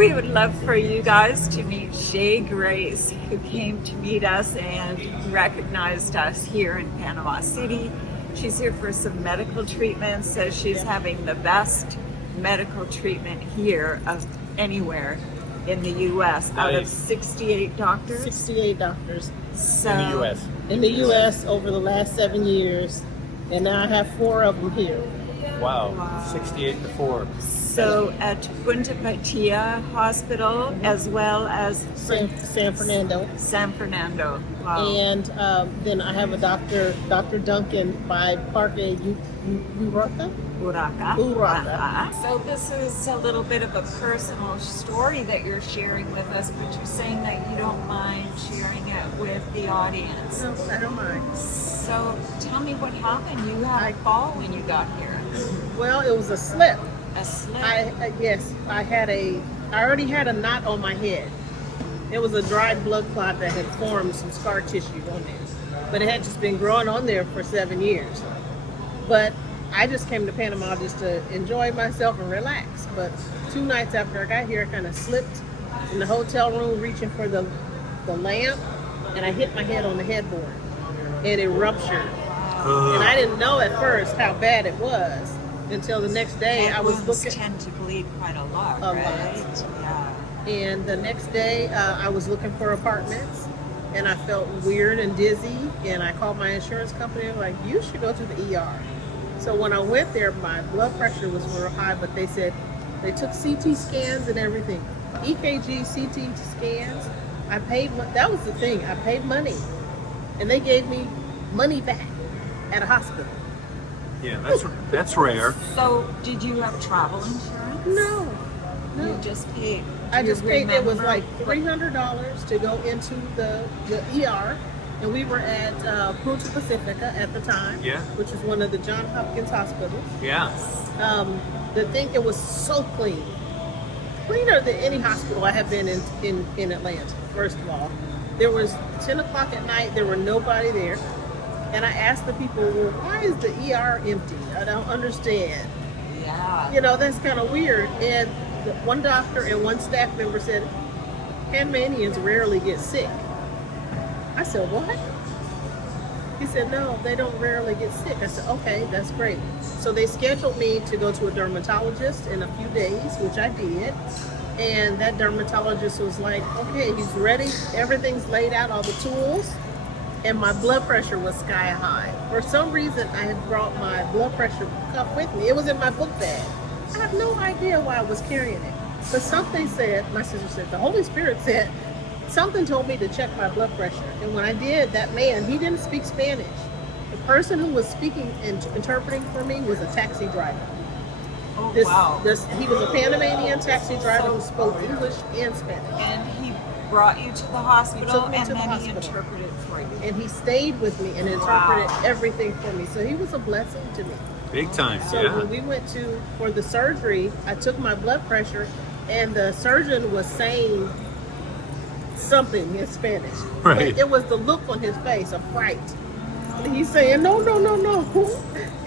We would love for you guys to meet Shay Grace, who came to meet us and recognized us here in Panama City. She's here for some medical treatment, so she's having the best medical treatment here of anywhere in the U.S. out of 68 doctors. 68 doctors So, In the U.S. in the U.S. over the last 7 years, and now I have 4 of them here. Wow. Wow. 68 to 4. So at Punta Patia Hospital, as well as San Fernando. San Fernando. Wow. And then I have a Dr. Duncan by Parque Urraca. Uraca. So this is a little bit of a personal story that you're sharing with us, but you're saying that you don't mind sharing it with the audience. No, I don't mind. So tell me what happened. You had a fall when you got here. Well, it was a slip. A slip. Yes, I already had a knot on my head. It was a dried blood clot that had formed some scar tissue on there, but it had just been growing on there for 7 years. But I just came to Panama just to enjoy myself and relax. But 2 nights after I got here, I kind of slipped in the hotel room reaching for the lamp, and I hit my head on the headboard, and it ruptured. And I didn't know at first how bad it was until the next day. Head I was wounds looking tend to bleed quite a lot, A right? lot. Yeah. And the next day, I was looking for apartments, and I felt weird and dizzy. And I called my insurance company. And like, you should go to the ER. So when I went there, my blood pressure was real high, but they said they took CT scans and everything, EKG, CT scans. I paid. That was the thing. I paid money, and they gave me money back at a hospital. Yeah, that's rare. So did you have travel insurance? No. You just paid. I Do you just paid. It was remember? like $300 to go into the ER, and we were at Punta Pacifica at the time, Yeah. which is one of the Johns Hopkins hospitals. Yeah. The thing, it was so clean, cleaner than any hospital I have been in Atlanta. First of all, there was 10 o'clock at night. There were nobody there, and I asked the people, "Well, why is the ER empty? I don't understand." Yeah. You know, that's kind of weird. And one doctor and one staff member said, Panamanians rarely get sick. I said, what? He said, no, they don't rarely get sick. I said, okay, that's great. So they scheduled me to go to a dermatologist in a few days, which I did. And that dermatologist was like, okay, he's ready. Everything's laid out, all the tools. And my blood pressure was sky high. For some reason, I had brought my blood pressure cuff with me. It was in my book bag. I have no idea why I was carrying it. But something said, my sister said, the Holy Spirit said, something told me to check my blood pressure. And when I did, that man, he didn't speak Spanish. The person who was speaking and interpreting for me was a taxi driver. Oh, He was a Panamanian taxi driver who spoke English and Spanish. And he brought you to the hospital, took me and to the then he hospital. interpreted for you. And he stayed with me and interpreted everything for me. So he was a blessing to me. Big time. So Yeah. when we went for the surgery, I took my blood pressure, and the surgeon was saying something in Spanish. Right. But it was the look on his face of fright. And he's saying, no.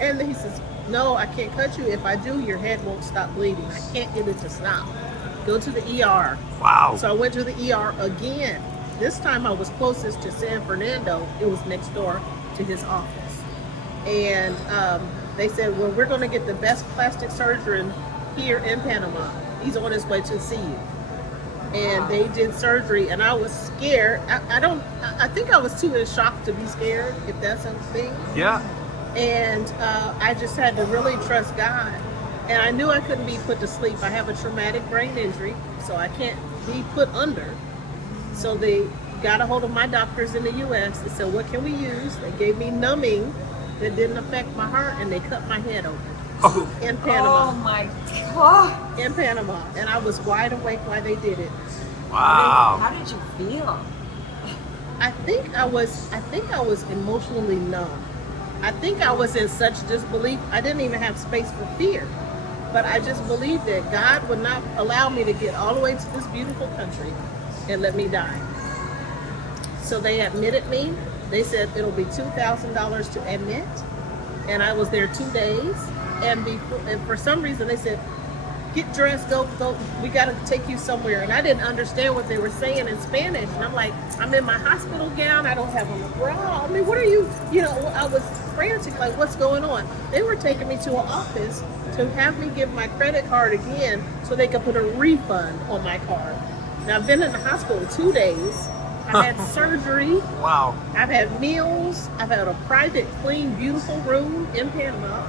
And he says, no, I can't cut you. If I do, your head won't stop bleeding. I can't get it to stop. Go to the ER. Wow. So I went to the ER again. This time I was closest to San Fernando. It was next door to his office. And they said, well, we're going to get the best plastic surgeon here in Panama. He's on his way to see you. And they did surgery, and I was scared. I think I was too in shock to be scared, if that's a thing. Yeah. And I just had to really trust God. And I knew I couldn't be put to sleep. I have a traumatic brain injury, so I can't be put under. So they got a hold of my doctors in the U.S. They said, what can we use? They gave me numbing that didn't affect my heart, and they cut my head open. Oh. In Panama. Oh my God. In Panama. And I was wide awake while they did it. Wow. How did you feel? I think I was emotionally numb. I think I was in such disbelief. I didn't even have space for fear. But I just believed that God would not allow me to get all the way to this beautiful country and let me die. So they admitted me. They said it'll be $2,000 to admit. And I was there 2 days. And for some reason they said, get dressed, go, we got to take you somewhere. And I didn't understand what they were saying in Spanish. And I'm like, I'm in my hospital gown. I don't have a bra. I mean, what are you, I was frantic, like, what's going on? They were taking me to an office to have me give my credit card again so they could put a refund on my card. Now, I've been in the hospital 2 days. I've had surgery. Wow. I've had meals. I've had a private, clean, beautiful room in Panama.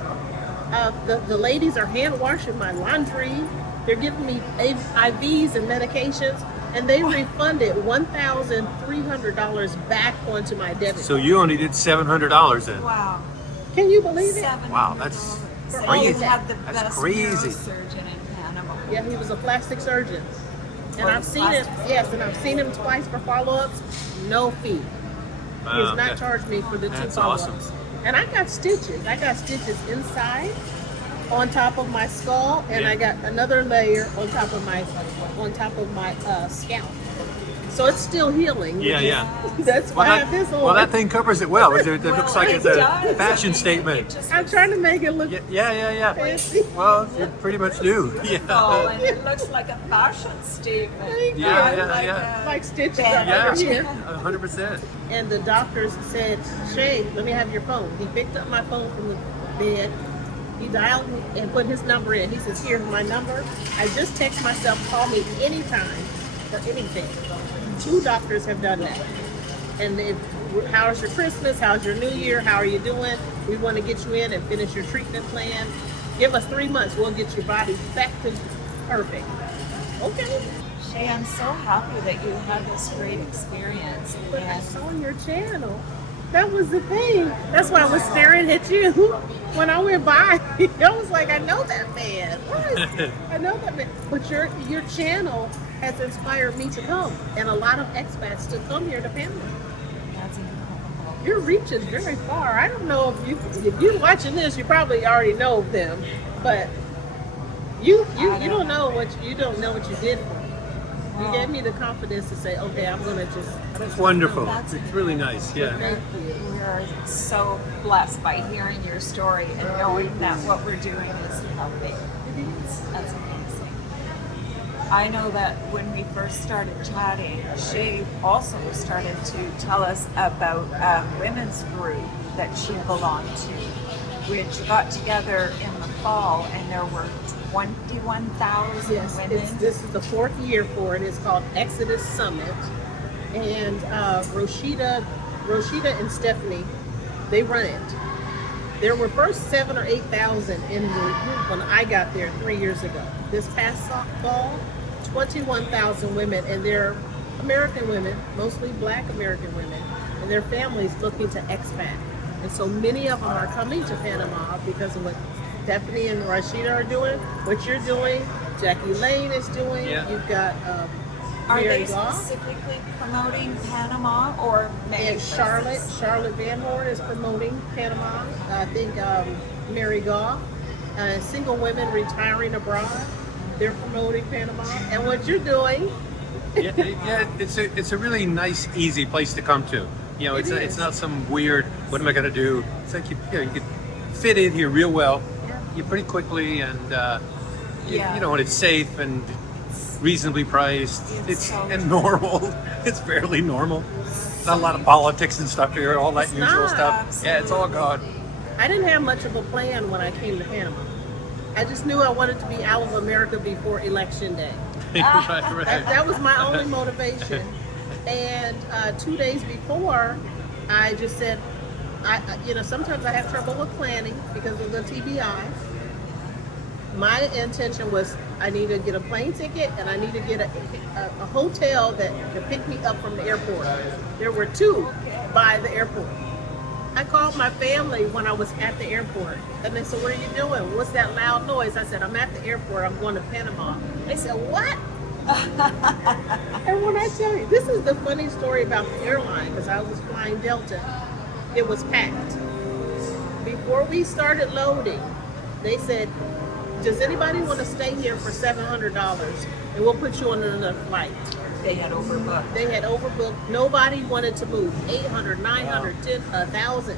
The ladies are hand washing my laundry. They're giving me IVs and medications, and they refunded $1,300 back onto my debit So card. you only did $700 then. Wow. Can you believe it? Wow, that's So crazy. you had the That's best crazy. neurosurgeon in Panama. Yeah, he was a plastic surgeon. And Oh, I've seen him, plastic. yes, and I've seen him twice for follow-ups. No fee. He has not Okay. charged me for the 2 That's follow-ups. awesome. And I got stitches. I got stitches inside, on top of my skull, and Yeah. I got another layer on top of my scalp. So it's still healing. Yeah, which is- yeah. That's why I have this on. Well, that thing covers it well. It looks like it it's a does. fashion I mean, statement. it just I'm trying to make it look Yeah. fancy. Well, you pretty much do. Oh, Yeah. and it looks like a fashion statement. Thank Yeah, you. yeah. Like stitches Yeah. are over here. 100%. And the doctors said, Shay, let me have your phone. He picked up my phone from the bed. He dialed and put his number in. He says, here's my number. I just text myself, call me anytime for anything. 2 doctors have done that. And how's your Christmas? How's your New Year? How are you doing? We want to get you in and finish your treatment plan. Give us 3 months. We'll get your body back to perfect. Okay. Shay, I'm so happy that you had this great experience. But I And saw your channel. That was the thing. That's why I was staring at you when I went by. I was like, I know that man. What? I know that man. But your channel has inspired me to come, and a lot of expats to come here to Panama. that's incredible. Your reach is very far. I don't know if you're watching this, you probably already know them, but you don't know what you did for me. You gave me the confidence to say, okay, I'm gonna just. That's wonderful. That's- It's really nice. Yeah. Thank you. We are so blessed by hearing your story and knowing that what we're doing is helping. That's amazing. I know that when we first started chatting, Shay also started to tell us about a women's group that she belonged to, which got together in the fall, and there were 21,000 Yes, women. this is the 4th year for it. It's called Exodus Summit, and Rashida and Stephanie, they run it. There were first 7,000 or 8,000 in the group when I got there 3 years ago. This past fall, 21,000 women, and they're American women, mostly Black American women, and their families looking to expat. And so many of them are coming to Panama because of what Stephanie and Rashida are doing, what you're doing, Jackie Lane is doing. Yeah. You've got Are Mary they Goff. specifically promoting Panama or many And places? Charlotte Van Horn is promoting Panama. I think Mary Goff, single women retiring abroad, they're promoting Panama. And what you're doing, Yeah, it's a really nice, easy place to come to. You know, It it's is. not some weird. What am I going to do? It's like you could fit in here real well. Yeah. You pretty quickly, and Yeah. you know, and it's safe and reasonably priced. It's so and normal. It's fairly normal. Not a lot of politics and stuff here. All that It's usual not, stuff. Yeah, it's all gone. I didn't have much of a plan when I came to Panama. I just knew I wanted to be out of America before Election Day. right. That was my only motivation. And 2 days before, I just said, sometimes I have trouble with planning because of the TBI. My intention was I need to get a plane ticket and I need to get a hotel that can pick me up from the airport. There were 2 by the airport. I called my family when I was at the airport, and they said, "What are you doing? What's that loud noise?" I said, "I'm at the airport. I'm going to Panama." They said, "What?" And when I tell you, this is the funny story about the airline, because I was flying Delta. It was packed. Before we started loading, they said, "Does anybody want to stay here for $700, and we'll put you on another flight?" They had overbooked. They had overbooked. Nobody wanted to move. 800, 900, 1,000.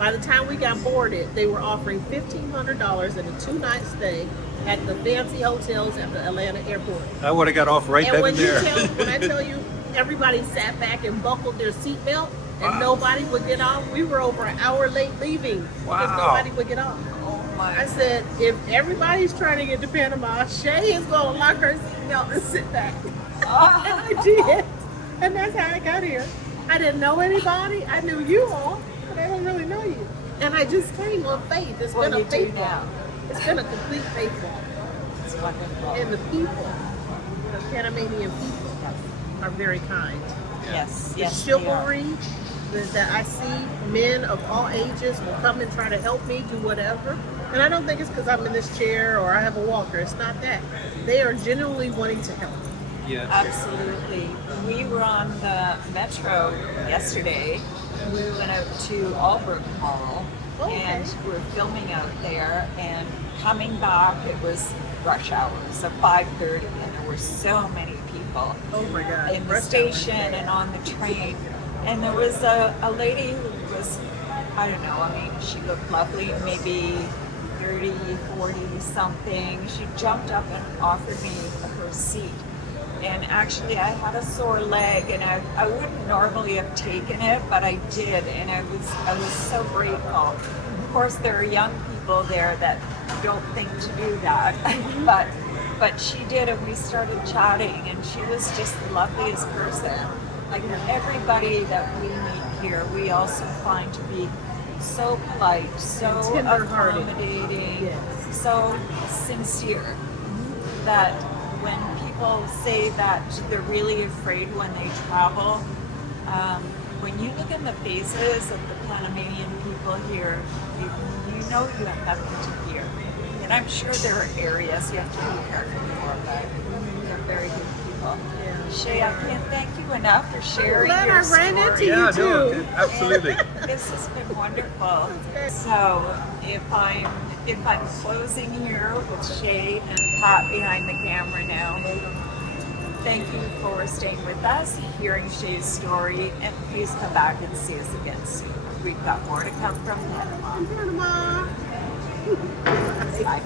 By the time we got boarded, they were offering $1,500 and a 2-night stay at the fancy hotels at the Atlanta airport. I would have got off right And then when and you there. when I tell you, everybody sat back and buckled their seatbelt, and Wow. nobody would get off. We were over an hour late leaving because Wow. nobody would get off. Oh my. I said, if everybody's trying to get to Panama, Shay is going to lock her seatbelt and sit back. And I did. And that's how I got here. I didn't know anybody. I knew you all, but I didn't really know you. And I just came on faith. It's Well, been a you do faith now. walk. It's been a complete faith walk. It's wonderful. And the people, the Panamanian people, are very kind. Yes, The yes, they are. chivalry that I see, men of all ages will come and try to help me do whatever. And I don't think it's because I'm in this chair or I have a walker. It's not that. They are genuinely wanting to help. Yeah. Absolutely. We were on the metro yesterday. We went out to Albrook Mall and we were filming out there, and coming back it was rush hour, so 5:30, and there were so many people Oh my God. in the station and on the train. And there was a lady who was, I don't know, I mean, she looked lovely, maybe 30, 40 something. She jumped up and offered me her seat. And actually I had a sore leg, and I wouldn't normally have taken it, but I did, and I was so grateful. Of course there are young people there that don't think to do that, but she did, and we started chatting, and she was just the loveliest person. Like everybody that we meet here, we also find to be so polite, so And tender-hearted. accommodating, Yes. so sincere, that when people say that they're really afraid when they travel, when you look in the faces of the Panamanian people here, you know you have nothing to fear. And I'm sure there are areas you have to be careful for, but they're very good people. Yeah. Shay, I can't thank you enough for sharing glad your I ran story. into you. Yeah, too. no, absolutely. This has been wonderful. So if I'm closing here with Shay and Pat behind the camera now, thank you for staying with us, hearing Shay's story, and please come back and see us again soon. We've got more to come from Panama. Panama. Bye.